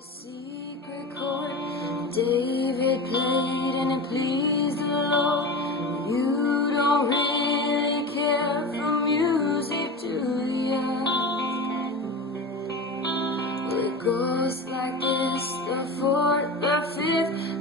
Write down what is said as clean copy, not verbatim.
secret chord David played and it pleased the Lord. You don't really care for music, do ya? Well, it goes like this: the fourth, the fifth,